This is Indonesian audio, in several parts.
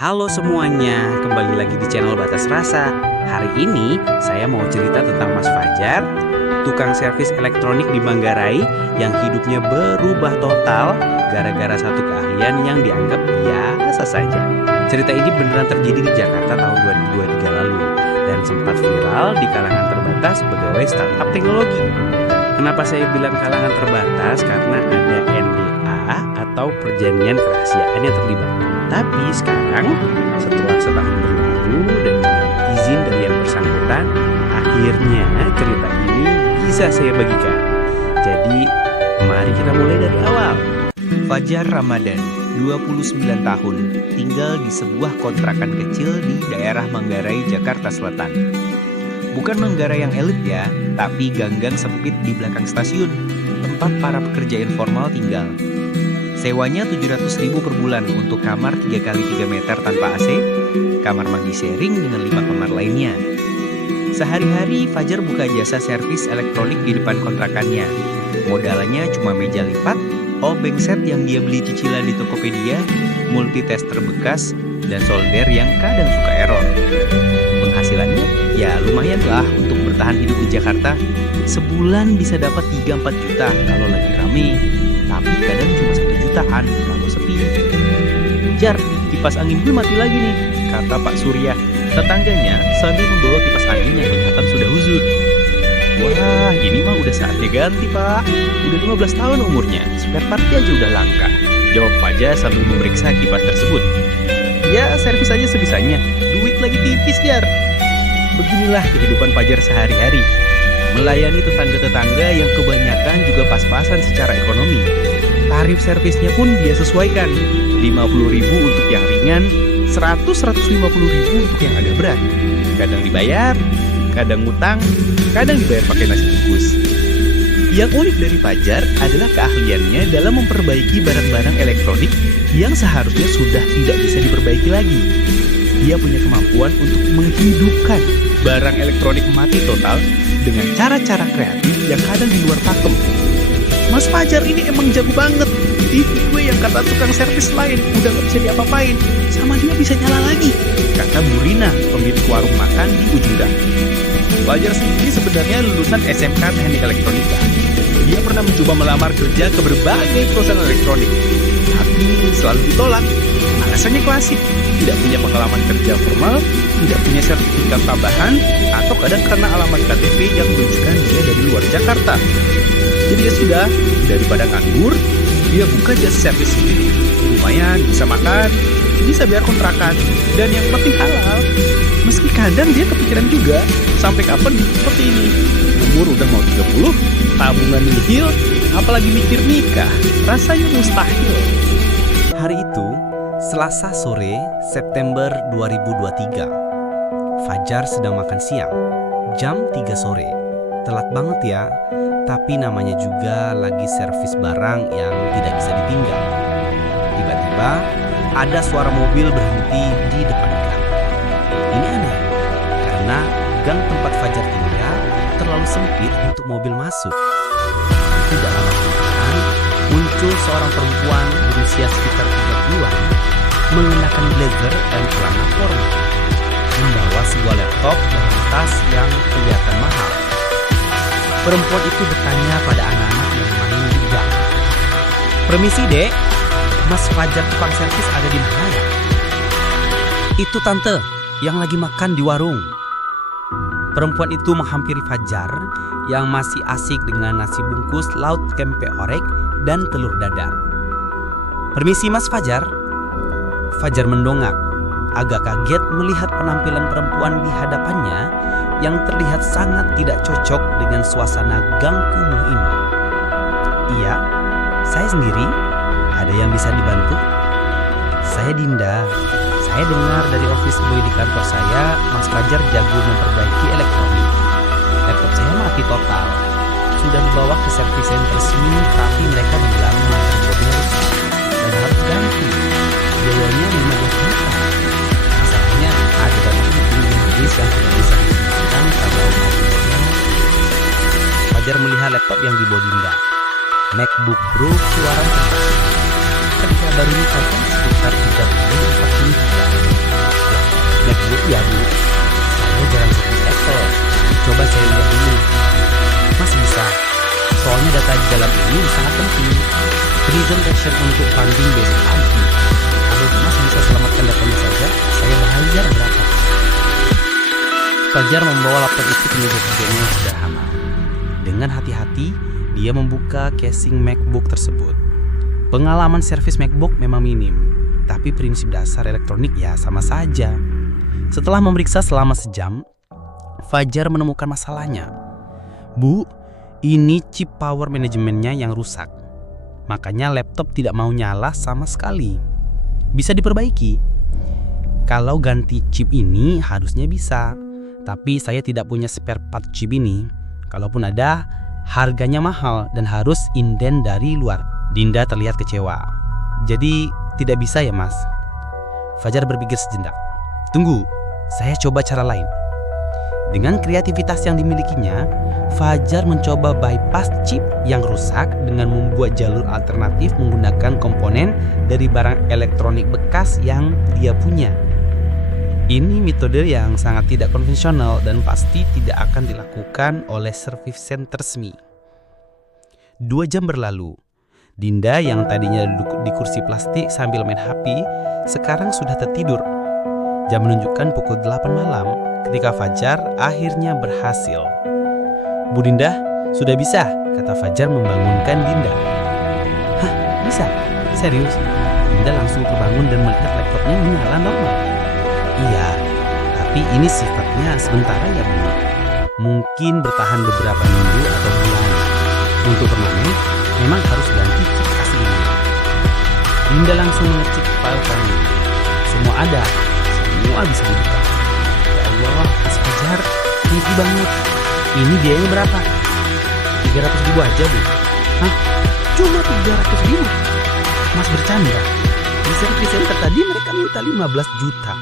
Halo semuanya, kembali lagi di channel Batas Rasa. Hari ini saya mau cerita tentang Mas Fajar, tukang servis elektronik di Manggarai yang hidupnya berubah total gara-gara satu keahlian yang dianggap biasa saja. Cerita ini beneran terjadi di Jakarta tahun 2023 lalu dan sempat viral di kalangan terbatas pegawai startup teknologi. Kenapa saya bilang kalangan terbatas? Karena ada NDA atau perjanjian kerahasiaan yang terlibat. Tapi sekarang, setelah setahun berlalu dan dengan izin dari yang bersangkutan, akhirnya cerita ini bisa saya bagikan. Jadi, mari kita mulai dari awal. Fajar Ramadan, 29 tahun, tinggal di sebuah kontrakan kecil di daerah Manggarai, Jakarta Selatan. Bukan Manggarai yang elit ya, tapi gang-gang sempit di belakang stasiun, tempat para pekerja informal tinggal. Sewanya 700.000 per bulan untuk kamar 3x3 meter tanpa AC, kamar mandi sharing dengan 5 kamar lainnya. Sehari-hari Fajar buka jasa servis elektronik di depan kontrakannya. Modalnya cuma meja lipat, obeng set yang dia beli cicilan di Tokopedia, multitester bekas, dan solder yang kadang suka error. Penghasilannya ya lumayan lah untuk bertahan hidup di Jakarta. Sebulan bisa dapat 3-4 juta kalau lagi rame, tapi kadang cuma 1 jutaan kalau sepi. Jar, kipas angin gue mati lagi nih, kata Pak Surya, tetangganya sambil membawa kipas angin yang kelihatan sudah uzur. Wah, ini mah udah saatnya ganti pak, udah 15 tahun umurnya, spare partnya aja udah langka, jawab Fajar sambil memeriksa kipas tersebut. Ya, servis aja sebisanya, duit lagi tipis Jar. Beginilah kehidupan Fajar sehari-hari, melayani tetangga-tetangga yang kebanyakan juga pas-pasan secara ekonomi. Tarif servisnya pun dia sesuaikan, 50.000 untuk yang ringan, 100-150.000 untuk yang agak berat. Kadang dibayar, kadang ngutang, kadang dibayar pakai nasi bungkus. Yang unik dari Fajar adalah keahliannya dalam memperbaiki barang-barang elektronik yang seharusnya sudah tidak bisa diperbaiki lagi. Dia punya kemampuan untuk menghidupkan barang elektronik mati total dengan cara-cara kreatif yang kadang di luar pakem. Mas Fajar ini emang jago banget. TV gue yang kata tukang servis lain udah gak bisa diapa-apain, sama dia bisa nyala lagi, kata Bu Rina, pemilik warung makan di ujung gang. Fajar sendiri sebenarnya lulusan SMK Teknik Elektronika. Dia pernah mencoba melamar kerja ke berbagai perusahaan elektronik, tapi selalu ditolak. Alasannya klasik, tidak punya pengalaman kerja formal, tidak punya sertifikat tambahan, atau kadang karena alamat KTP yang menunjukkan dia dari luar Jakarta. Jadi ya sudah, daripada nganggur, dia buka jasa servis sendiri. Lumayan, bisa makan, bisa bayar kontrakan, dan yang penting halal. Meski kadang dia kepikiran juga, sampai kapan hidup seperti ini? Umur udah mau 30, tabungan nihil, apalagi mikir nikah, rasanya mustahil. Hari itu, Selasa sore, September 2023. Fajar sedang makan siang, jam 3 sore. Telat banget ya, tapi namanya juga lagi servis barang yang tidak bisa ditinggal. Tiba-tiba, ada suara mobil berhenti di depan gang. Ini aneh, karena gang tempat Fajar tinggal terlalu sempit untuk mobil masuk. Tidak lama kemudian, muncul seorang perempuan berusia sekitar 30-an, mengenakan blazer dan celana formal, membawa sebuah laptop dan tas yang kelihatan mahal. Perempuan itu bertanya pada anak-anak yang main di gang. Permisi dek, Mas Fajar tukang servis ada di mana ya? Itu tante, yang lagi makan di warung. Perempuan itu menghampiri Fajar yang masih asik dengan nasi bungkus laut tempe orek dan telur dadar. Permisi Mas Fajar. Fajar mendongak, agak kaget melihat penampilan perempuan di hadapannya yang terlihat sangat tidak cocok dengan suasana gang kumuh ini. Iya, saya sendiri. Ada yang bisa dibantu? Saya Dinda. Saya dengar dari office boy di kantor saya, Mas Fajar jago memperbaiki elektronik. Laptop saya mati total. Sudah dibawa ke service center resmi, tapi mereka bilang motherboardnya rusak dan harus ganti. Biayanya 15 juta. Masalahnya ada banyak meeting Inggris yang tidak bisa digunakan kalau motherboardnya. Fajar melihat laptop yang dibawa Dinda. MacBook Pro keluaran terbaru. Ketika baru dipasang sekitar 30-40 juta. ini sangat penting. Presentation untuk funding besok pagi. Kalau Mas bisa selamatkan datanya saja, saya bayar berapa? Fajar membawa laptop itu ke meja kerjanya yang sederhana. Dengan hati-hati, dia membuka casing MacBook tersebut. Pengalaman servis MacBook memang minim, tapi prinsip dasar elektronik ya sama saja. Setelah memeriksa selama sejam, Fajar menemukan masalahnya. Bu, ini chip power manajemennya yang rusak. Makanya laptop tidak mau nyala sama sekali. Bisa diperbaiki. Kalau ganti chip ini harusnya bisa. Tapi saya tidak punya spare part chip ini. Kalaupun ada, harganya mahal dan harus inden dari luar. Dinda terlihat kecewa. Jadi tidak bisa ya Mas? Fajar berpikir sejenak. Tunggu, saya coba cara lain. Dengan kreativitas yang dimilikinya, Fajar mencoba bypass chip yang rusak dengan membuat jalur alternatif menggunakan komponen dari barang elektronik bekas yang dia punya. Ini metode yang sangat tidak konvensional dan pasti tidak akan dilakukan oleh service center resmi. 2 jam berlalu. Dinda yang tadinya duduk di kursi plastik sambil main HP, sekarang sudah tertidur. Jam menunjukkan pukul 8 malam ketika Fajar akhirnya berhasil. Bu Dinda, sudah bisa, kata Fajar membangunkan Dinda. Hah, bisa? Serius? Dinda langsung terbangun dan melihat laptopnya menyala normal. Iya, tapi ini sifatnya sementara ya Bu. Mungkin bertahan beberapa minggu atau bulan. Untuk permanen, memang harus ganti chip aslinya. Dinda langsung mengecek file kami. Semua ada, semua bisa dibuka. Ya Allah, Mas Fajar, tinggi banget. Ini biayanya berapa? 300.000 aja Bu. Hah? Cuma 300.000? Mas bercanda? Di service center tadi mereka minta 15 juta.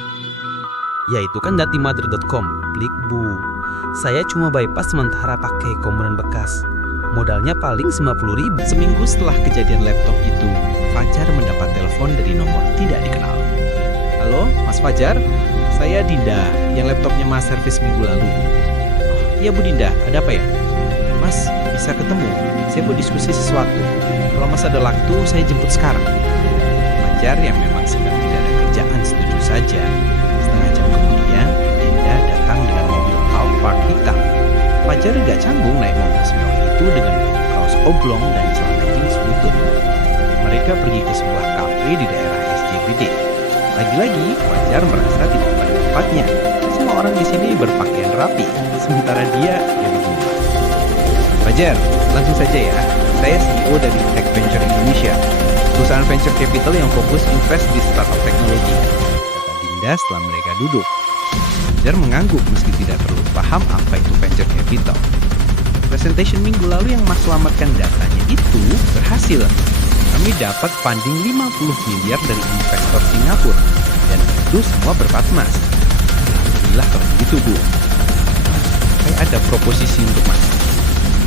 Ya itu kan datimother.com, klik Bu. Saya cuma bypass sementara pakai komponen bekas. Modalnya paling 50.000. Seminggu setelah kejadian laptop itu, Fajar mendapat telepon dari nomor tidak dikenal. Halo, Mas Fajar? Saya Dinda, yang laptopnya Mas servis minggu lalu. Iya Bu Dinda, ada apa ya? Mas, bisa ketemu? Saya mau diskusi sesuatu. Kalau Mas ada waktu, saya jemput sekarang. Fajar yang memang sedang tidak ada kerjaan setuju saja. Setengah jam kemudian, Dinda datang dengan mobil Alphard hitam. Fajar gak canggung naik mobil semewah itu dengan kaos oblong dan celana jeans butut. Mereka pergi ke sebuah kafe di daerah SCBD. Lagi-lagi, Fajar merasa tidak pada tempatnya. Semua orang di sini berpakaian rapi, sementara dia yang begini. Fajar, langsung saja ya. Saya CEO dari Tech Venture Indonesia, perusahaan venture capital yang fokus invest di startup teknologi, kata Dinda setelah mereka duduk. Fajar mengangguk meski tidak terlalu paham apa itu venture capital. Presentation minggu lalu yang Mas selamatkan datanya itu berhasil. Kami dapat funding 50 miliar dari investor Singapura, dan itu semua berkat Mas. Alhamdulillah kalau begitu Bu. Saya ada proposisi untuk Mas.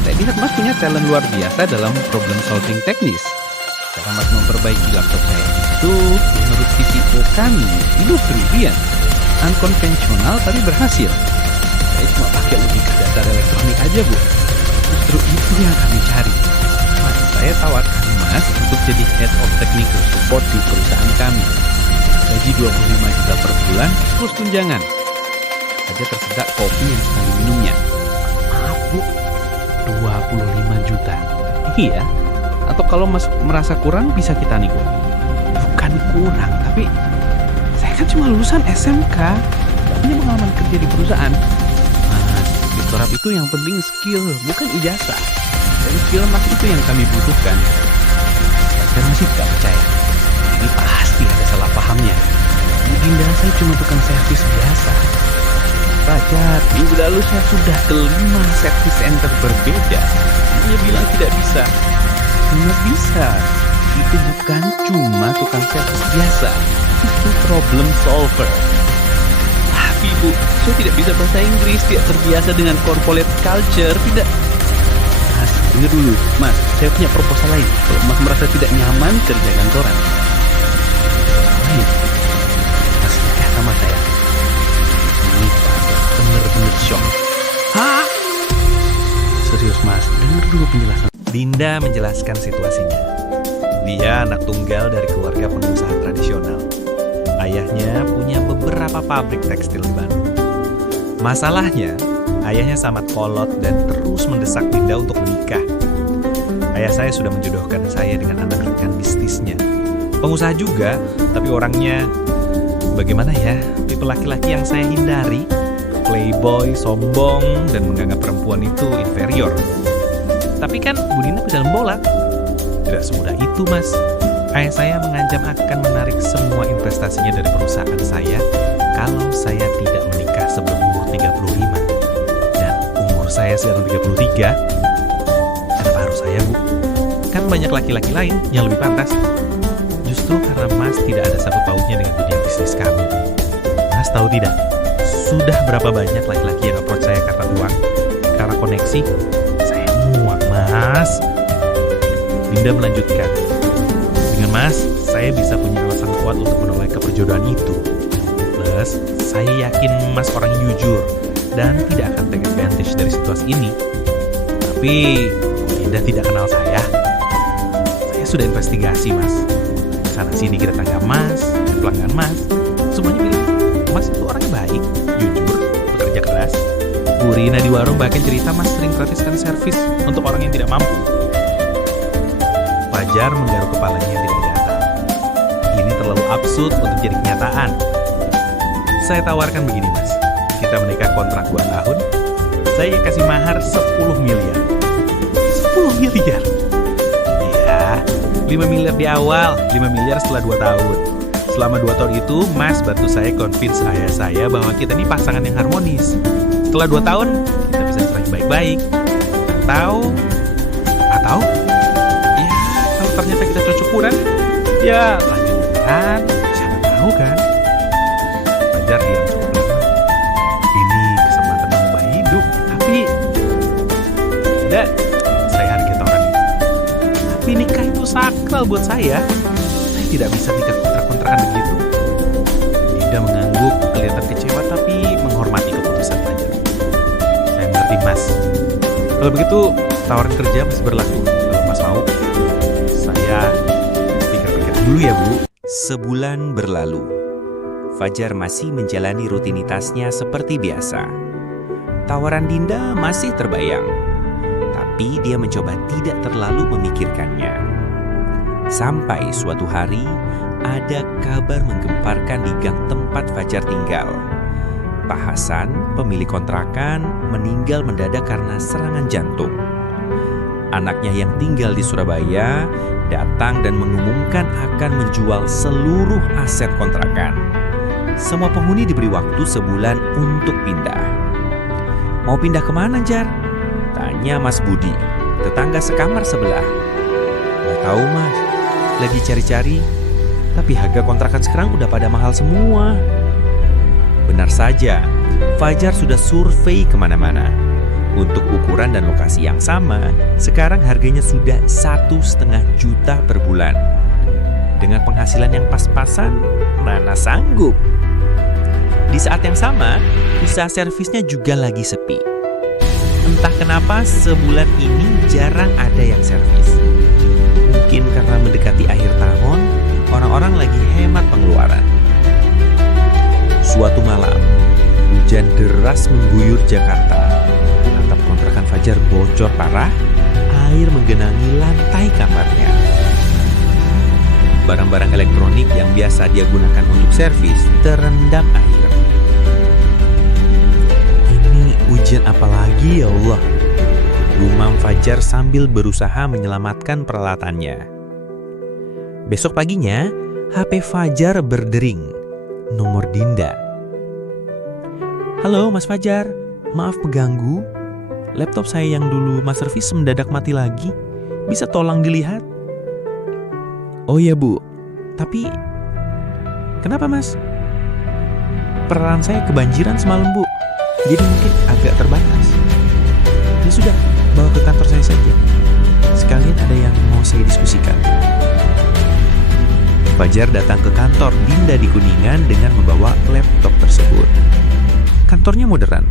Saya lihat Mas punya talent luar biasa dalam problem solving teknis. Cara Mas memperbaiki laptop saya itu menurut CTO kami itu brilian. Unkonvensional tapi berhasil. Saya cuma pakai logika dasar elektronik aja Bu. Justru itu yang kami cari. Mas, saya tawarkan Mas untuk jadi Head of Technical Support di perusahaan kami. Gaji 25 juta per bulan plus tunjangan. Saja tersedak kopi yang sedang diminumnya. Maaf Bu, 25 juta. Iya. Atau kalau Mas merasa kurang bisa kita nego. Bukan kurang, tapi saya kan cuma lulusan SMK, gak punya pengalaman kerja di perusahaan. Mas, doktorat itu yang penting skill, bukan ijazah. Dan skill Mas itu yang kami butuhkan. Saya masih gak percaya. Ini pasti ada salah pahamnya. Dinda, saya cuma tukang servis biasa. Fajar, minggu lalu saya sudah ke 5 service center berbeda. Dia bilang tidak bisa. Nggak bisa. Itu bukan cuma tukang servis biasa. Itu problem solver. Tapi Bu, saya tidak bisa bahasa Inggris, tidak terbiasa dengan corporate culture, tidak. Mas, dengar dulu. Mas, saya punya proposal lain. Kalau Mas merasa tidak nyaman kerja kantoran. Lain. Mas, nikah sama saya. Ini Fajar bener-bener shock. Hah? Serius Mas, dengar dulu penjelasan. Dinda menjelaskan situasinya. Dia anak tunggal dari keluarga pengusaha tradisional. Ayahnya punya beberapa pabrik tekstil di Bandung. Masalahnya, ayahnya sangat kolot dan terus mendesak Dinda untuk menikah. Ayah saya sudah menjodohkan saya dengan anak rekan bisnisnya. Pengusaha juga, tapi orangnya bagaimana ya? Tipe laki-laki yang saya hindari. Playboy, sombong, dan menganggap perempuan itu inferior. Tapi kan Bu Dinda bisa bola. Tidak semudah itu, Mas. Ayah saya mengancam akan menarik semua investasinya dari perusahaan saya kalau saya tidak menikah sebelum umur 35. Dan umur saya sekarang 33. Kenapa harus saya, Bu? Kan banyak laki-laki lain yang lebih pantas. Justru karena Mas tidak ada sangkut pautnya dengan dunia bisnis kami. Mas tahu tidak? Sudah berapa banyak laki-laki yang approach saya karena uang, karena koneksi? Saya muak, Mas. Dinda melanjutkan. Dengan Mas, saya bisa punya alasan kuat untuk menolak keperjodohan itu. Plus, saya yakin Mas orang yang jujur dan tidak akan take advantage dari situasi ini. Tapi, Dinda tidak kenal saya. Saya sudah investigasi, Mas. Sana-sini kita tangga Mas, pelanggan Mas. Semuanya bilang, Mas itu orangnya baik, jujur, bekerja keras. Bu Rina di warung bahkan cerita Mas sering gratiskan servis untuk orang yang tidak mampu. Fajar menggaruk kepalanya yang tidak nyata. Ini terlalu absurd untuk jadi kenyataan. Saya tawarkan begini, Mas. Kita menikah kontrak 2 tahun. Saya kasih mahar 10 miliar. 10 miliar? Iya, 5 miliar di awal, 5 miliar setelah 2 tahun. Selama 2 tahun itu, Mas bantu saya convince ayah saya bahwa kita ini pasangan yang harmonis. Setelah 2 tahun, kita bisa cerai baik-baik. Atau, kalau ternyata kita cocok kurang, ya lanjut beneran, siapa tahu kan? Fajar diam cukup lama. Ini kesempatan mengubah hidup, tapi tidak, saya hargai tawaran itu. Tapi nikah itu sakral buat saya. Saya tidak bisa nikah kontrak-kontrakan begitu. Dinda mengangguk, kelihatan kecewa tapi menghormati keputusan Fajar. Saya mengerti, Mas. Kalau begitu, tawaran kerja masih berlaku. Kalau Mas mau, saya pikir-pikir dulu ya, Bu. Sebulan berlalu. Fajar masih menjalani rutinitasnya seperti biasa. Tawaran Dinda masih terbayang, tapi dia mencoba tidak terlalu memikirkannya. Sampai suatu hari, ada kabar menggemparkan di gang tempat Fajar tinggal. Pak Hasan, pemilik kontrakan, meninggal mendadak karena serangan jantung. Anaknya yang tinggal di Surabaya datang dan mengumumkan akan menjual seluruh aset kontrakan. Semua penghuni diberi waktu sebulan untuk pindah. Mau pindah kemana, Jar? Tanya Mas Budi, tetangga sekamar sebelah. Gak tahu, Mas. Lagi cari-cari, tapi harga kontrakan sekarang udah pada mahal semua. Benar saja, Fajar sudah survei kemana-mana. Untuk ukuran dan lokasi yang sama, sekarang harganya sudah 1,5 juta per bulan. Dengan penghasilan yang pas-pasan, mana sanggup? Di saat yang sama, usaha servisnya juga lagi sepi. Entah kenapa sebulan ini jarang ada yang servis. Mungkin karena mendekati akhir tahun, orang-orang lagi hemat pengeluaran. Suatu malam, hujan deras mengguyur Jakarta. Atap kontrakan Fajar bocor parah, air menggenangi lantai kamarnya. Barang-barang elektronik yang biasa dia gunakan untuk servis terendam air. Ini ujian apa lagi ya Allah? Gumam Fajar sambil berusaha menyelamatkan peralatannya. Besok paginya, HP Fajar berdering. Nomor Dinda. Halo Mas Fajar, maaf mengganggu. Laptop saya yang dulu Mas servis mendadak mati lagi. Bisa tolong dilihat? Oh iya Bu, tapi kenapa Mas? Peralatan saya kebanjiran semalam Bu, jadi mungkin agak terbatas. Ya sudah, bawa ke kantor saya saja. Sekalian ada yang mau saya diskusikan. Fajar datang ke kantor Dinda di Kuningan dengan membawa laptop tersebut. Kantornya modern,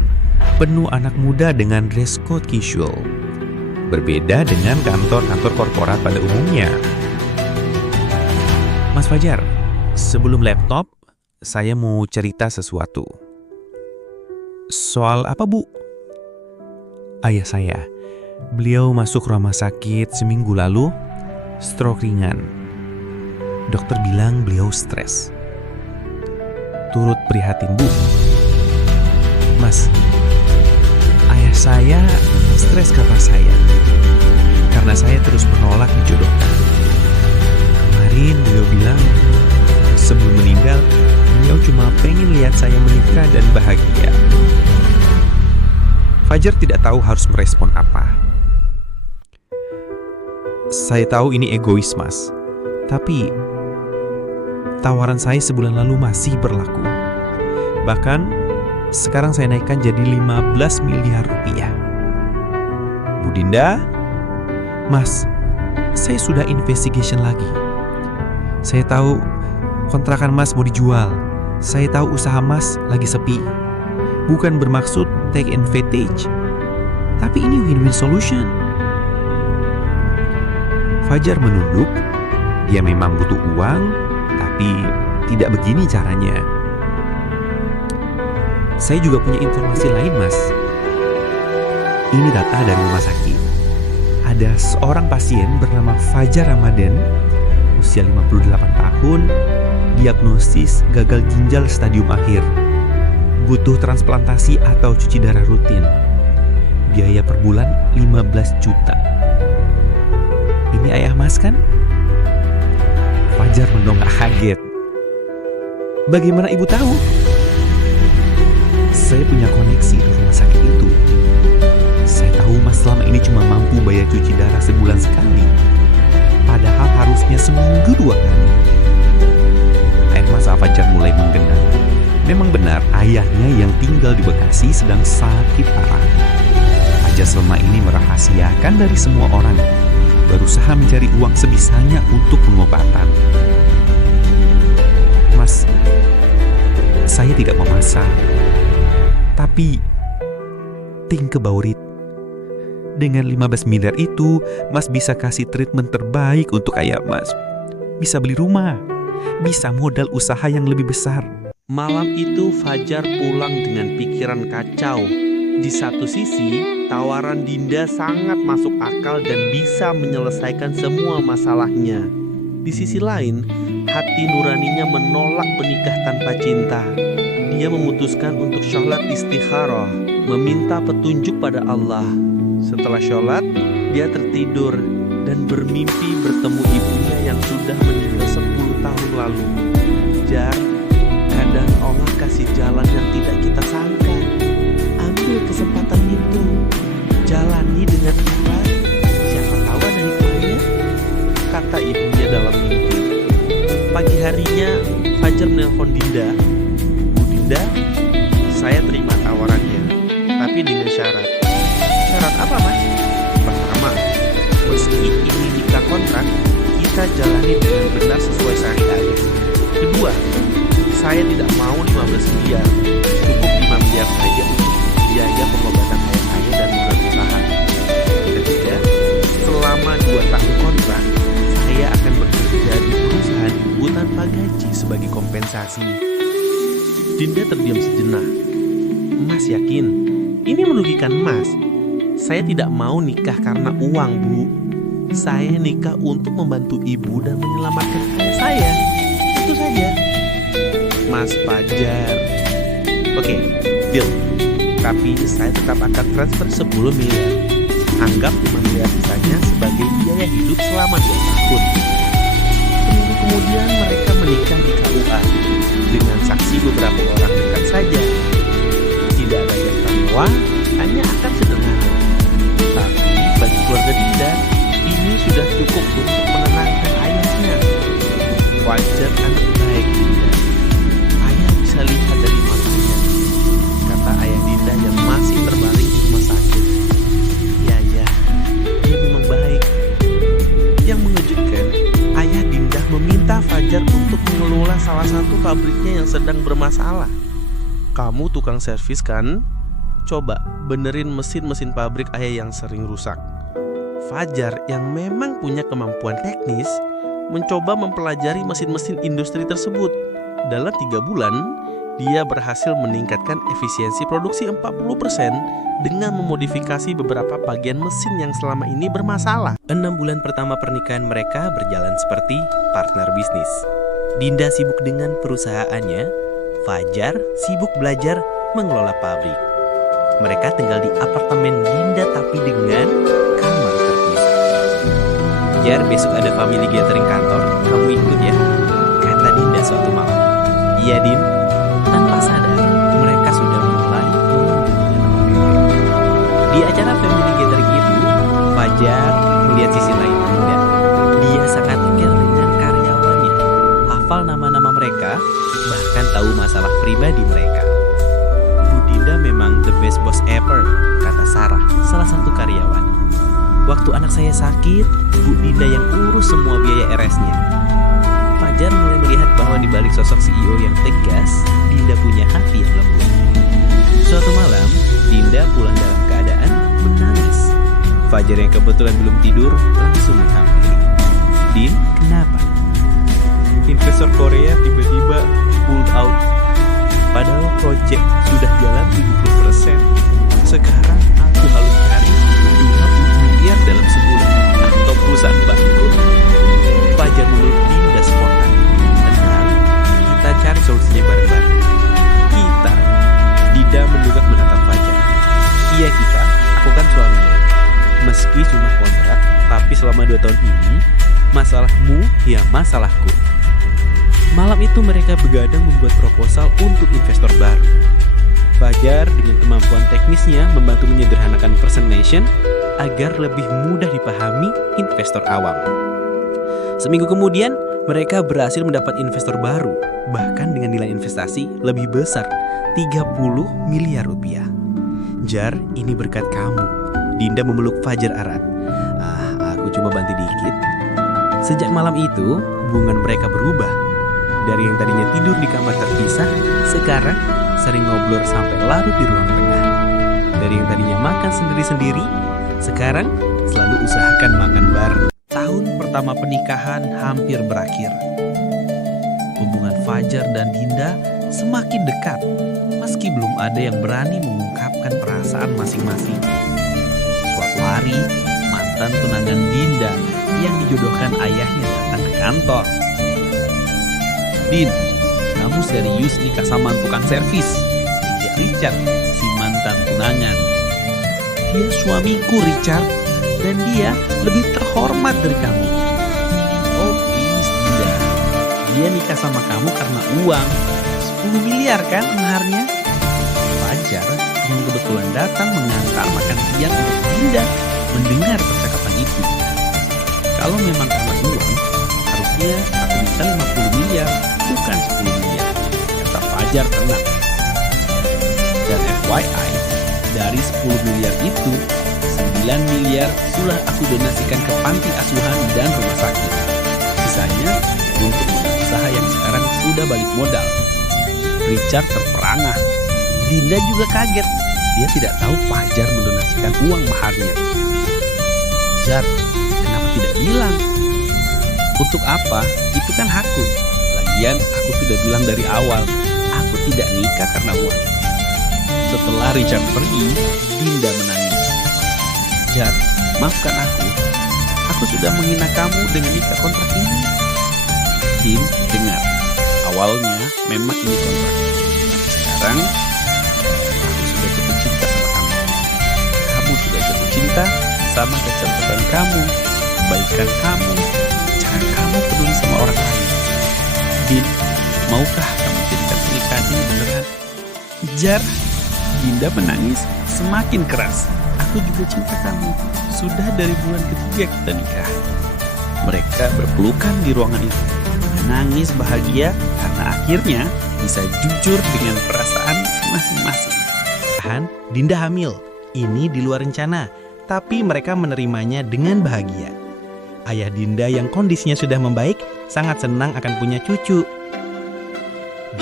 penuh anak muda dengan dress code casual. berbeda dengan kantor-kantor korporat pada umumnya. Mas Fajar, sebelum laptop, saya mau cerita sesuatu. Soal apa, Bu? Ayah saya, beliau masuk rumah sakit seminggu lalu, stroke ringan. Dokter bilang beliau stres. Turut prihatin, Bu. Mas, ayah saya stres karena saya. Karena saya terus menolak dijodohkan. Kemarin beliau bilang, sebelum meninggal, beliau cuma pengen lihat saya menikah dan bahagia. Fajar tidak tahu harus merespon apa. Saya tahu ini egois, Mas. Tapi tawaran saya sebulan lalu masih berlaku. Bahkan sekarang saya naikkan jadi 15 miliar rupiah. Bu Dinda, Mas, saya sudah investigation lagi. Saya tahu kontrakan Mas mau dijual. Saya tahu usaha Mas lagi sepi. Bukan bermaksud take advantage, tapi ini win-win solution. Fajar menunduk. Dia memang butuh uang, tapi tidak begini caranya. Saya juga punya informasi lain, Mas. Ini data dari rumah sakit. Ada seorang pasien bernama Fajar Ramadan, usia 58 tahun, diagnosis gagal ginjal stadium akhir. Butuh transplantasi atau cuci darah rutin. Biaya per bulan 15 juta. Ini ayah Mas kan? Fajar mendongak kaget. Bagaimana ibu tahu? Saya punya koneksi di rumah sakit itu. Saya tahu Mas selama ini cuma mampu bayar cuci darah sebulan sekali. Padahal harusnya seminggu 2 kali. Air mata Fajar mulai menggenang. Memang benar ayahnya yang tinggal di Bekasi sedang sakit parah. Fajar selama ini merahasiakan dari semua orang, berusaha mencari uang sebisanya untuk pengobatan. Mas, saya tidak memasak, tapi think about it. Dengan 15 miliar itu, Mas bisa kasih treatment terbaik untuk ayah Mas. Bisa beli rumah, bisa modal usaha yang lebih besar. Malam itu Fajar pulang dengan pikiran kacau. Di satu sisi, tawaran Dinda sangat masuk akal dan bisa menyelesaikan semua masalahnya. Di sisi lain, hati nuraninya menolak menikah tanpa cinta. Dia memutuskan untuk sholat istikharah, meminta petunjuk pada Allah. Setelah sholat, dia tertidur dan bermimpi bertemu ibunya yang sudah meninggal 10 tahun lalu. Jar, kadang Allah kasih jalan yang tidak kita sangka. Ambil kesempatan itu, jalani dengan ikhlas. Siapa tahu ada hikmahnya, kata ibunya dalam mimpi. Pagi harinya, Fajar menelpon Dinda. Bu Dinda, saya terima tawarannya, tapi dengan syarat. Syarat apa, Mas? Pertama, meski ini nikah kontrak, kita jalani dengan benar sesuai syariat. Kedua, saya tidak mau 15 miliar, cukup 5 miliar saja untuk biaya pengobatan ayah dan modal usaha. Ketiga, selama 2 tahun kontrak, saya akan bekerja di perusahaan ibu tanpa gaji sebagai kompensasi. Dinda terdiam sejenak. Mas yakin? Ini merugikan Mas. Saya tidak mau nikah karena uang, Bu. Saya nikah untuk membantu ibu dan menyelamatkan ayah saya. Itu saja. Mas Fajar. Oke, deal. Tapi saya tetap akan transfer 10 miliar. Anggap 5 miliar sisanya sebagai biaya hidup selama 2 tahun. Seminggu kemudian mereka menikah di KUA dengan saksi beberapa orang dekat saja. Tidak ada yang mewah, hanya akad sederhana. Tapi bagi keluarga Dinda, ini sudah cukup untuk menenangkan ayahnya. Fajar anak baik Dinda. Ayah bisa lihat dari matanya, kata ayah Dinda yang masih terbaring di rumah sakit. Ya, dia memang baik. Yang mengejutkan, ayah Dinda meminta Fajar untuk mengelola salah satu pabriknya yang sedang bermasalah. Kamu tukang servis kan? Coba benerin mesin-mesin pabrik ayah yang sering rusak. Fajar yang memang punya kemampuan teknis mencoba mempelajari mesin-mesin industri tersebut. Dalam 3 bulan, dia berhasil meningkatkan efisiensi produksi 40% dengan memodifikasi beberapa bagian mesin yang selama ini bermasalah. 6 bulan pertama pernikahan mereka berjalan seperti partner bisnis. Dinda sibuk dengan perusahaannya, Fajar sibuk belajar mengelola pabrik. Mereka tinggal di apartemen Dinda tapi dengan kamar terpisah. Jar, besok ada family gathering kantor, kamu ikut ya? Kata Dinda suatu malam. Iya, Din. Tanpa sadar, mereka sudah mulai menyembunyikan. Di acara family gathering itu, Fajar melihat sisi lain Dinda. Dia sangat care dengan karyawannya, hafal nama-nama mereka, bahkan tahu masalah pribadi mereka. Bu Dinda memang the best boss ever, kata Sarah, salah satu karyawan. Waktu anak saya sakit, Bu Dinda yang urus semua biaya RS-nya. Fajar mulai melihat bahwa di balik sosok CEO yang tegas, Dinda punya hati yang lembut. Suatu malam, Dinda pulang dalam keadaan menangis. Fajar yang kebetulan belum tidur langsung menghampiri. Din, kenapa? Investor Korea tiba-tiba pulled out. Padahal proyek sudah jalan 70%. Sekarang aku harus cari 20 miliar dalam sebulan atau perusahaan bangkrut. Fajar memeluk Dinda spontan. Tenang, kita cari solusinya bareng-bareng. Kita. Dinda menunggak menatap Fajar. Iya kita, aku kan suaminya. Meski cuma kontrak, tapi selama 2 tahun ini, masalahmu ya masalahku. Malam itu mereka begadang membuat proposal untuk investor baru. Fajar dengan kemampuan teknisnya membantu menyederhanakan presentation agar lebih mudah dipahami investor awam. Seminggu kemudian, mereka berhasil mendapat investor baru, bahkan dengan nilai investasi lebih besar, 30 miliar rupiah. Jar, ini berkat kamu. Dinda memeluk Fajar erat. Aku cuma bantu dikit. Sejak malam itu, hubungan mereka berubah. Dari yang tadinya tidur di kamar terpisah, sekarang sering ngobrol sampai larut di ruang tengah. Dari yang tadinya makan sendiri-sendiri, sekarang selalu usahakan makan bareng. Tahun pertama pernikahan hampir berakhir. Hubungan Fajar dan Dinda semakin dekat, meski belum ada yang berani mengungkapkan perasaan masing-masing. Suatu hari, mantan tunangan Dinda yang dijodohkan ayahnya datang ke kantor. Din, kamu serius nikah sama tukang servis? Richard, si mantan tunangan. Dia suamiku, Richard, dan dia lebih terhormat dari kamu. Oh please, Dinda. Dia nikah sama kamu karena uang. 10 miliar kan maharnya? Fajar yang kebetulan datang mengantar makan siang untuk Dinda mendengar percakapan itu. Kalau memang karena uang, harusnya aku minta 50 miliar, bukan 10 miliar, kata Fajar tenang. Dan FYI, dari 10 miliar itu, 9 miliar sudah aku donasikan ke panti asuhan dan rumah sakit. Sisanya untuk modal usaha yang sekarang sudah balik modal. Richard terperangah. Dinda juga kaget. Dia tidak tahu Fajar mendonasikan uang maharnya. Jar, kenapa tidak bilang? Untuk apa? Itu kan hakku. Lagian aku sudah bilang dari awal, aku tidak nikah karena uang. Setelah Richard pergi, Dinda menangis. Jar, maafkan aku. Aku sudah menghina kamu dengan nikah kontrak ini. Din, dengar. Awalnya memang ini kontrak. Sekarang, aku sudah jatuh cinta sama kamu. Kamu sudah jatuh cinta sama kecerdasan kamu, kebaikan kamu, cara kamu peduli sama orang lain. Din, maukah kamu jadikan pernikahan ini beneran? Jar, Dinda menangis semakin keras. Aku juga cinta kamu. Sudah dari bulan ketiga kita nikah. Mereka berpelukan di ruangan itu, menangis bahagia karena akhirnya bisa jujur dengan perasaan masing-masing. Dinda hamil. Ini di luar rencana, tapi mereka menerimanya dengan bahagia. Ayah Dinda yang kondisinya sudah membaik sangat senang akan punya cucu.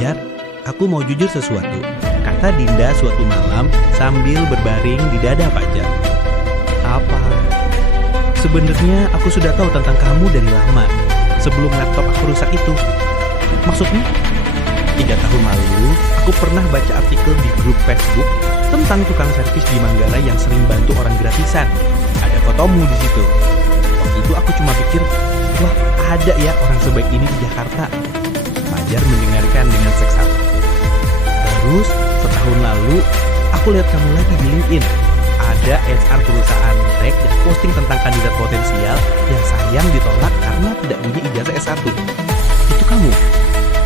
Jar, aku mau jujur sesuatu, kata Dinda suatu malam sambil berbaring di dada Fajar. Apa? Sebenarnya aku sudah tahu tentang kamu dari lama, sebelum laptop aku rusak itu. Maksudnya? 3 tahun lalu, aku pernah baca artikel di grup Facebook tentang tukang servis di Manggarai yang sering bantu orang gratisan. Ada fotomu di situ. Waktu itu aku cuma pikir, wah ada ya orang sebaik ini di Jakarta. Fajar mendengarkan dengan seksama. Terus, setahun lalu, aku lihat kamu lagi di LinkedIn. Ada HR perusahaan tech yang posting tentang kandidat potensial yang sayang ditolak karena tidak punya ijazah S1. Itu kamu.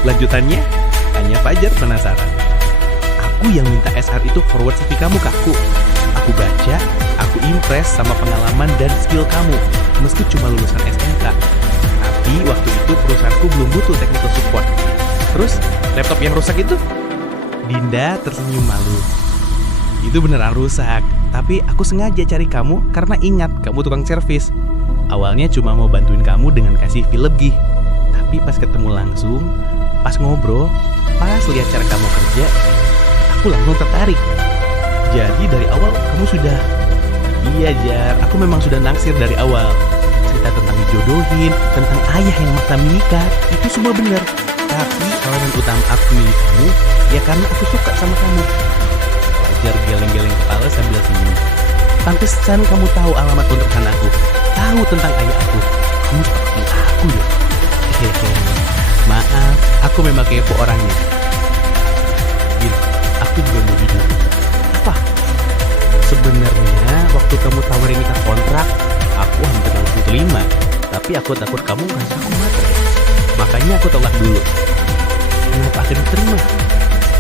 Lanjutannya, tanya Fajar penasaran. Aku yang minta SR itu forward CV kamu ke aku. Aku baca, aku impress sama pengalaman dan skill kamu, meski cuma lulusan SMK. Tapi waktu itu perusahaanku belum butuh technical support. Terus, laptop yang rusak itu? Dinda tersenyum malu. Itu beneran rusak, tapi aku sengaja cari kamu karena ingat kamu tukang servis. Awalnya cuma mau bantuin kamu dengan kasih fee lebih. Tapi pas ketemu langsung, pas ngobrol, pas lihat cara kamu kerja, aku langsung tertarik. Jadi dari awal kamu sudah... Iya Jar, aku memang sudah naksir dari awal. Cerita tentang dijodohin, tentang ayah yang maksa menikah, itu semua benar. Tapi alasan utama aku milih kamu, ya karena aku suka sama kamu. Fajar geleng-geleng kepala sambil senyum. Pantesan kamu tahu alamat kontrakan aku, tahu tentang ayah aku. Kamu seperti aku ya. Hehehe. Maaf, aku memang kepo orangnya. Din, aku juga mau jujur. Apa? Sebenarnya waktu kamu tawarin nikah kontrak, aku hampir langsung terima. Tapi aku takut kamu ngerasa aku matre. Makanya aku tolak dulu. Kenapa akhirnya terima?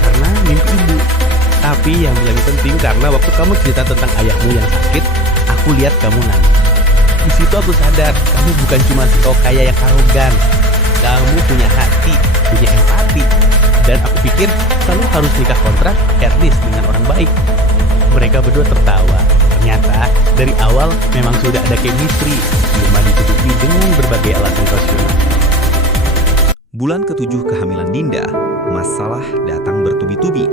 Karena mimpi ibu. Tapi yang lebih penting karena waktu kamu cerita tentang ayahmu yang sakit, aku lihat kamu nangis. Di situ aku sadar, kamu bukan cuma cowok kaya yang arogan. Kamu punya hati, punya empati. Dan aku pikir, kamu harus nikah kontrak at least dengan orang baik. Mereka berdua tertawa. Ternyata, dari awal memang sudah ada chemistry, cuma ditutupi dengan berbagai alasan rasional. Bulan ke-7 kehamilan Dinda, masalah datang bertubi-tubi.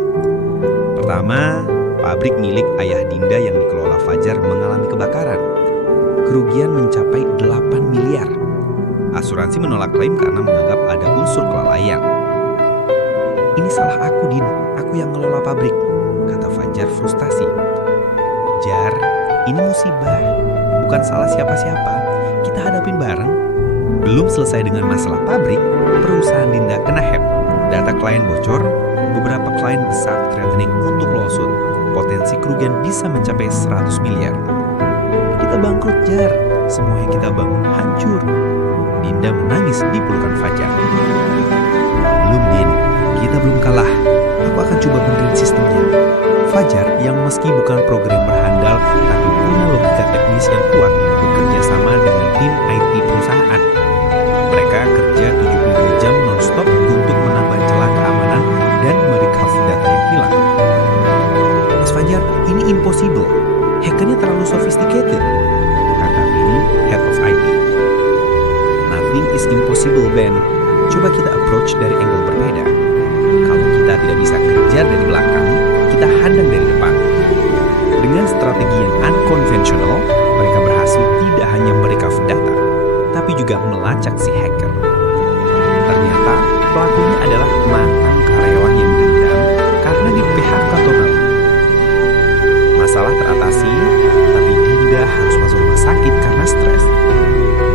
Pertama, pabrik milik ayah Dinda yang dikelola Fajar mengalami kebakaran. Kerugian mencapai 8 miliar. Asuransi menolak klaim karena menganggap ada unsur kelalaian. Ini salah aku, Din. Aku yang ngelola pabrik, kata Fajar frustasi. Jar, ini musibah. Bukan salah siapa-siapa. Kita hadapin bareng. Belum selesai dengan masalah pabrik, perusahaan Dinda kena hack. Data klien bocor, beberapa klien besar threatening untuk lawsuit. Potensi kerugian bisa mencapai 100 miliar. Kita bangkrut, Jar. Semua yang kita bangun hancur. Dinda menangis di pelukan Fajar. Belum, Din. Kita belum kalah. Aku akan coba benerin sistemnya. Fajar yang meski bukan programmer handal tapi punya logika teknis yang kuat bekerja sama dengan tim IT perusahaan. Mereka kerja 72 jam non-stop untuk menambah celah keamanan dan merecover data yang hilang. Mas Fajar, ini impossible. Hackernya terlalu sophisticated, kata Vini, head of IT. Nothing is impossible, Ben. Coba kita approach dari angle berbeda. Kalau kita tidak bisa kejar dari belakang, kita hadang dari depan. Dengan strategi yang unconventional, mereka berhasil tidak hanya merecover data, tapi juga melacak si hacker. Ternyata pelakunya adalah mantan karyawan yang dendam karena di PHK total. Masalah teratasi, tapi Dinda harus masuk rumah sakit karena stres.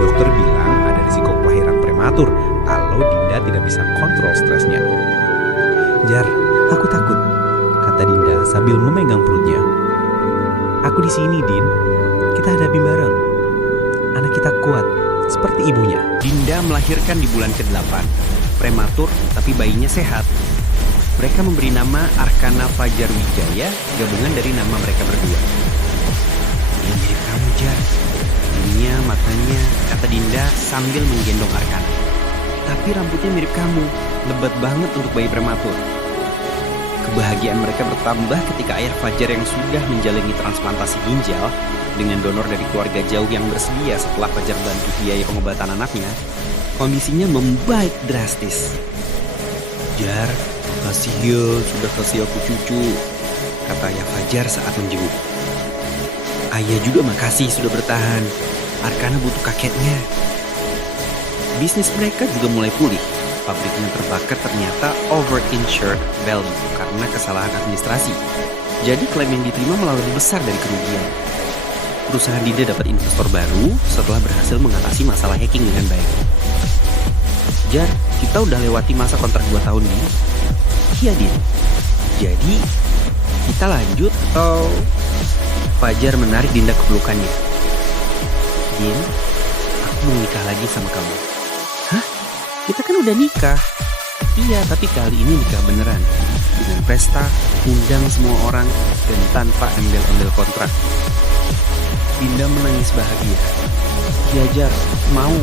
Dokter bilang ada risiko kelahiran prematur kalau Dinda tidak bisa kontrol stresnya. Jar, aku takut, kata Dinda sambil memegang perutnya. Aku di sini, Din. Kita hadapi bareng. Anak kita kuat, seperti ibunya. Dinda melahirkan di bulan ke-8, prematur tapi bayinya sehat. Mereka memberi nama Arkana Fajar Wijaya, gabungan dari nama mereka berdua. Ini mirip kamu, Jar. Ininya, matanya, kata Dinda sambil menggendong Arkana. Tapi rambutnya mirip kamu, lebat banget untuk bayi prematur. Kebahagiaan mereka bertambah ketika ayah Fajar yang sudah menjalani transplantasi ginjal dengan donor dari keluarga jauh yang bersedia setelah Fajar bantu biaya pengobatan anaknya, kondisinya membaik drastis. Jar, makasih ya sudah kasih aku cucu, kata ayah Fajar saat menjenguk. Ayah juga makasih sudah bertahan. Arkana butuh kakeknya. Bisnis mereka juga mulai pulih. Pabriknya terbakar ternyata over-insured value karena kesalahan administrasi. Jadi klaim yang diterima malah lebih besar dari kerugian. Perusahaan Dinda dapat investor baru setelah berhasil mengatasi masalah hacking dengan baik. Jar, kita udah lewati masa kontrak 2 tahun Din. Iya Din. Jadi, kita lanjut atau Fajar menarik Dinda ke pelukannya. Din, aku mau nikah lagi sama kamu. Hah? Kita kan udah nikah. Iya, tapi kali ini nikah beneran. Dengan pesta, undang semua orang, dan tanpa embel-embel kontrak. Dinda menangis bahagia. Diajar, mau.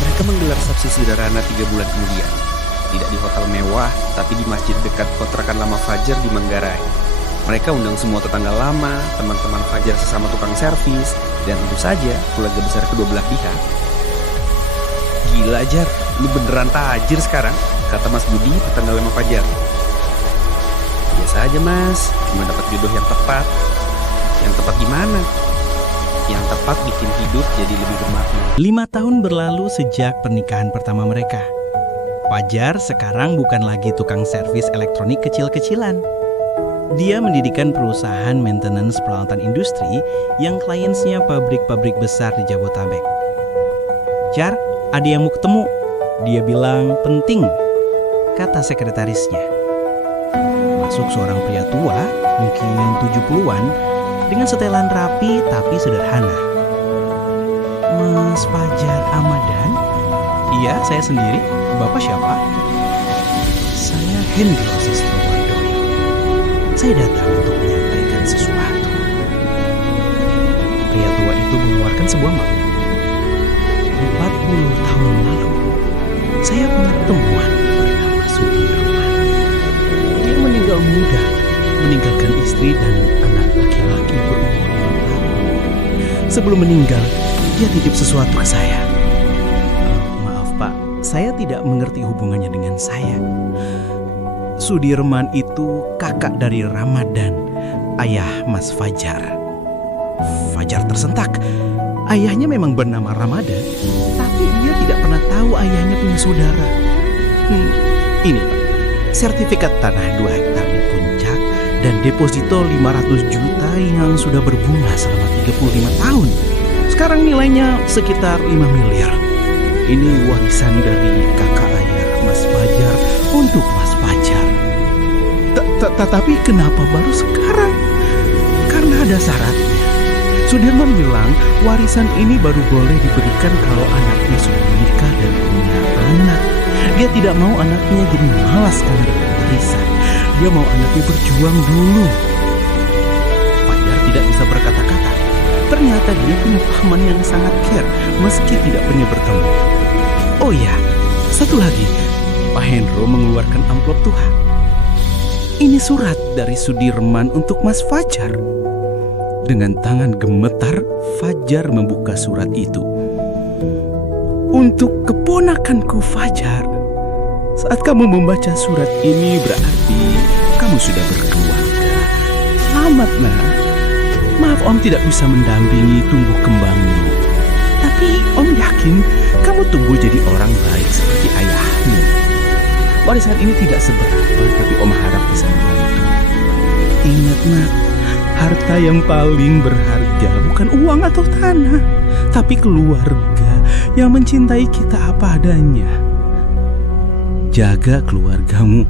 Mereka menggelar resepsi sederhana 3 bulan kemudian. Tidak di hotel mewah, tapi di masjid dekat kontrakan lama Fajar di Manggarai. Mereka undang semua tetangga lama, teman-teman Fajar sesama tukang servis, dan tentu saja keluarga besar kedua belah pihak. Gila Jar, lu beneran tajir sekarang, kata Mas Budi, tetangga lama Fajar. Biasa aja Mas, cuma dapat jodoh yang tepat. Yang tepat gimana? Yang tepat bikin hidup jadi lebih bermakna. 5 tahun berlalu sejak pernikahan pertama mereka. Fajar sekarang bukan lagi tukang servis elektronik kecil-kecilan. Dia mendirikan perusahaan maintenance peralatan industri yang kliennya pabrik-pabrik besar di Jabotabek. Jar, ada yang mau ketemu. Dia bilang penting, kata sekretarisnya. Masuk seorang pria tua, mungkin 70-an, dengan setelan rapi tapi sederhana. Mas Fajar Ramadan? Iya, saya sendiri. Bapak siapa? Saya Hendro Sisrowandoyo. Saya datang untuk menyampaikan sesuatu. Pria tua itu mengeluarkan sebuah map. 40 tahun lalu, saya punya teman bernama Sudirman. Dia meninggal muda, meninggalkan istri dan anak laki-laki berumur 5 tahun. Sebelum meninggal, dia titip sesuatu ke saya. Maaf Pak, saya tidak mengerti hubungannya dengan saya. Sudirman itu kakak dari Ramadan, ayah Mas Fajar. Fajar tersentak. Ayahnya memang bernama Ramadan, tapi dia tidak pernah tahu ayahnya punya saudara. Ini Pak, sertifikat tanah 2 hektar di Puncak dan deposito 500 juta yang sudah berbunga selama 35 tahun. Sekarang nilainya sekitar 5 miliar. Ini warisan dari kakak ayah Mas Fajar untuk Mas Fajar. Tapi kenapa baru sekarang? Karena ada syaratnya. Sudirman bilang warisan ini baru boleh diberikan kalau anaknya sudah menikah dan punya anak. Dia tidak mau anaknya jadi malas karena dapat warisan. Dia mau anaknya berjuang dulu. Fajar tidak bisa berkata-kata. Ternyata dia punya paman yang sangat care meski tidak pernah bertemu. Oh ya, satu lagi. Pak Hendro mengeluarkan amplop tua. Ini surat dari Sudirman untuk Mas Fajar. Dengan tangan gemetar, Fajar membuka surat itu. Untuk keponakanku Fajar. Saat kamu membaca surat ini berarti kamu sudah berkeluarga. Selamat nak. Maaf Om tidak bisa mendampingi tumbuh kembangmu. Tapi Om yakin kamu tumbuh jadi orang baik seperti ayahmu. Warisan ini tidak seberapa, tapi Om harap bisa membantu. Ingat nak, harta yang paling berharga bukan uang atau tanah, tapi keluarga yang mencintai kita apa adanya. Jaga keluargamu,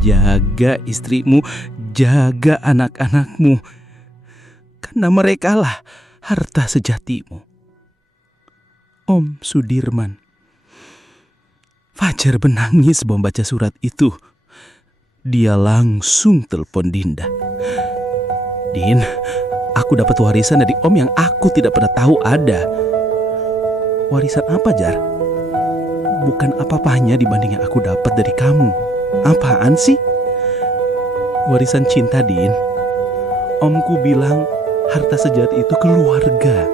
jaga istrimu, jaga anak-anakmu, karena merekalah harta sejatimu. Om Sudirman. Fajar menangis membaca surat itu. Dia langsung telepon Dinda. Din, aku dapat warisan dari Om yang aku tidak pernah tahu ada. Warisan apa, Jar? Bukan apa-apanya dibanding yang aku dapat dari kamu. Apaan sih? Warisan cinta, Din. Omku bilang harta sejati itu keluarga.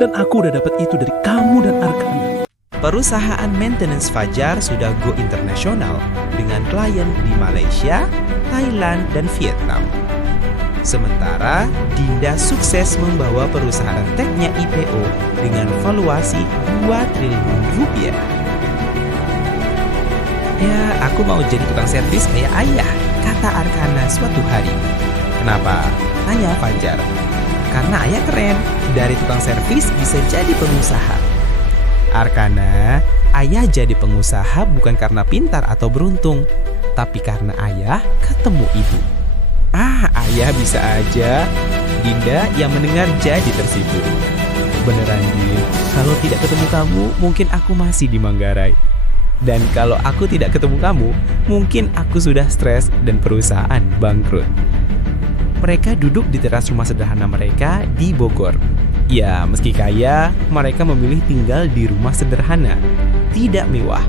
Dan aku udah dapat itu dari kamu dan Arkana. Perusahaan maintenance Fajar sudah go internasional dengan klien di Malaysia, Thailand, dan Vietnam. Sementara Dinda sukses membawa perusahaan teknya IPO dengan valuasi 2 triliun rupiah. Ya, aku mau jadi tukang servis kayak ayah, kata Arkana suatu hari. Kenapa? Tanya Fajar. Karena ayah keren, dari tukang servis bisa jadi pengusaha. Arkana, ayah jadi pengusaha bukan karena pintar atau beruntung, tapi karena ayah ketemu ibu. Ayah bisa aja. Dinda yang mendengar jadi tersipu. Beneran, Din, kalau tidak ketemu kamu, mungkin aku masih di Manggarai. Dan kalau aku tidak ketemu kamu, mungkin aku sudah stres dan perusahaan bangkrut. Mereka duduk di teras rumah sederhana mereka di Bogor. Ya, meski kaya, mereka memilih tinggal di rumah sederhana, tidak mewah.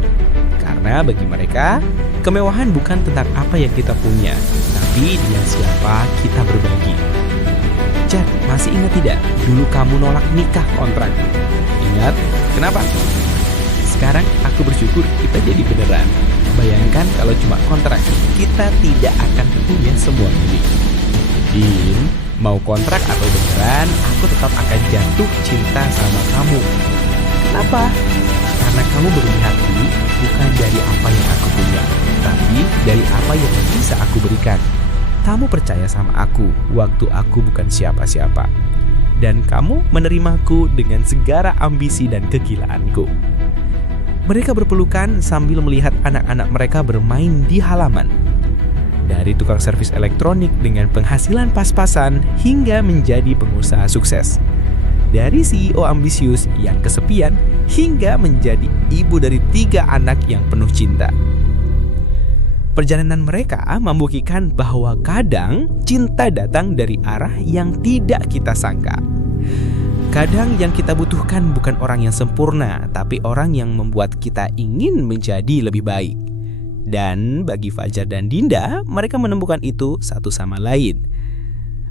Karena bagi mereka, kemewahan bukan tentang apa yang kita punya, tapi dengan siapa kita berbagi. Jar, masih ingat tidak? Dulu kamu nolak nikah kontrak. Ingat? Kenapa? Sekarang aku bersyukur kita jadi beneran. Bayangkan kalau cuma kontrak, kita tidak akan punya semua ini. Din, mau kontrak atau beneran, aku tetap akan jatuh cinta sama kamu. Kenapa? Karena kamu berhati bukan dari apa yang aku punya, tapi dari apa yang bisa aku berikan. Kamu percaya sama aku waktu aku bukan siapa-siapa. Dan kamu menerimaku dengan segala ambisi dan kegilaanku. Mereka berpelukan sambil melihat anak-anak mereka bermain di halaman. Dari tukang servis elektronik dengan penghasilan pas-pasan hingga menjadi pengusaha sukses. Dari CEO ambisius yang kesepian hingga menjadi ibu dari 3 anak yang penuh cinta. Perjalanan mereka membuktikan bahwa kadang cinta datang dari arah yang tidak kita sangka. Kadang yang kita butuhkan bukan orang yang sempurna, tapi orang yang membuat kita ingin menjadi lebih baik. Dan bagi Fajar dan Dinda, mereka menemukan itu satu sama lain.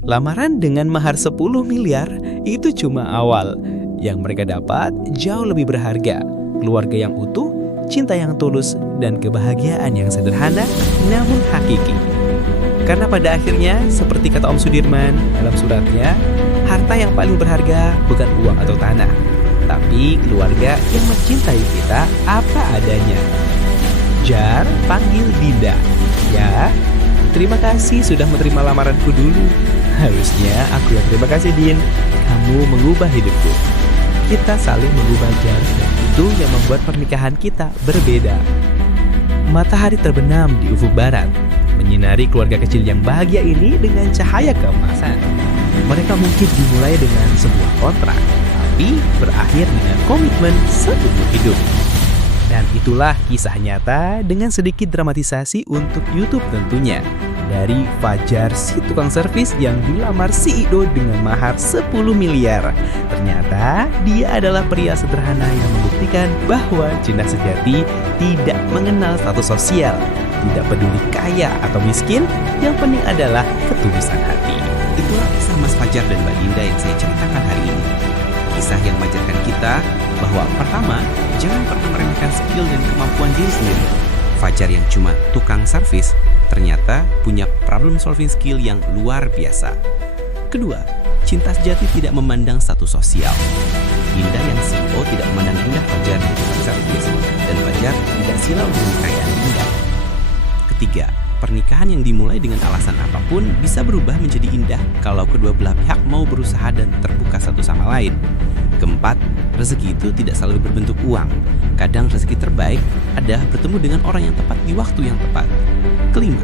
Lamaran dengan mahar 10 miliar itu cuma awal. Yang mereka dapat jauh lebih berharga. Keluarga yang utuh, cinta yang tulus, dan kebahagiaan yang sederhana namun hakiki. Karena pada akhirnya, seperti kata Om Sudirman dalam suratnya, harta yang paling berharga bukan uang atau tanah, tapi keluarga yang mencintai kita apa adanya. Jar, panggil Dinda. Ya, terima kasih sudah menerima lamaranku dulu. Harusnya aku yang terima kasih, Din. Kamu mengubah hidupku. Kita saling mengubah, Jar, dan itu yang membuat pernikahan kita berbeda. Matahari terbenam di ufuk barat, menyinari keluarga kecil yang bahagia ini dengan cahaya keemasan. Mereka mungkin dimulai dengan sebuah kontrak, tapi berakhir dengan komitmen seumur hidup. Dan itulah kisah nyata dengan sedikit dramatisasi untuk YouTube tentunya. Dari Fajar, si tukang servis yang dilamar CEO dengan mahar 10 miliar. Ternyata dia adalah pria sederhana yang membuktikan bahwa cinta sejati tidak mengenal status sosial. Tidak peduli kaya atau miskin, yang penting adalah ketulusan hati. Itulah kisah Mas Fajar dan Mbak Dinda yang saya ceritakan hari ini. Kisah yang mengajarkan kita bahwa pertama, jangan pernah meremehkan skill dan kemampuan diri sendiri. Fajar yang cuma tukang servis ternyata punya problem solving skill yang luar biasa. Kedua, cinta sejati tidak memandang status sosial. Dinda yang CEO tidak memandang rendah Fajar yang tukang servis, dan Fajar tidak silau dengan kekayaan Dinda. Ketiga, pernikahan yang dimulai dengan alasan apapun bisa berubah menjadi indah kalau kedua belah pihak mau berusaha dan terbuka satu sama lain. Keempat, rezeki itu tidak selalu berbentuk uang. Kadang rezeki terbaik adalah bertemu dengan orang yang tepat di waktu yang tepat. Kelima,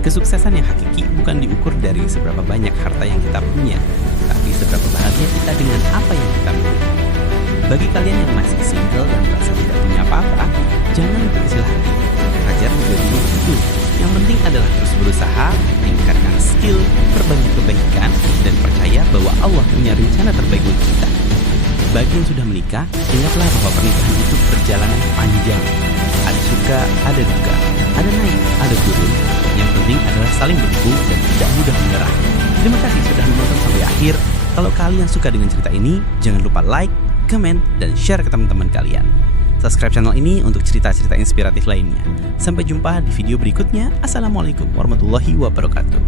kesuksesan yang hakiki bukan diukur dari seberapa banyak harta yang kita punya, tapi seberapa bahagia kita dengan apa yang kita miliki. Bagi kalian yang masih single dan merasa tidak punya apa-apa, jangan berkecil hati. Fajar juga dulu begitu. Yang penting adalah terus berusaha, meningkatkan skill, perbanyak kebaikan, dan percaya bahwa Allah punya rencana terbaik untuk kita. Bagi yang sudah menikah, ingatlah bahwa pernikahan itu perjalanan panjang. Ada suka, ada duka, ada naik, ada turun. Yang penting adalah saling mendukung dan tidak mudah menyerah. Terima kasih sudah menonton sampai akhir. Kalau kalian suka dengan cerita ini, jangan lupa like, komen, dan share ke teman-teman kalian. Subscribe channel ini untuk cerita-cerita inspiratif lainnya. Sampai jumpa di video berikutnya. Assalamualaikum warahmatullahi wabarakatuh.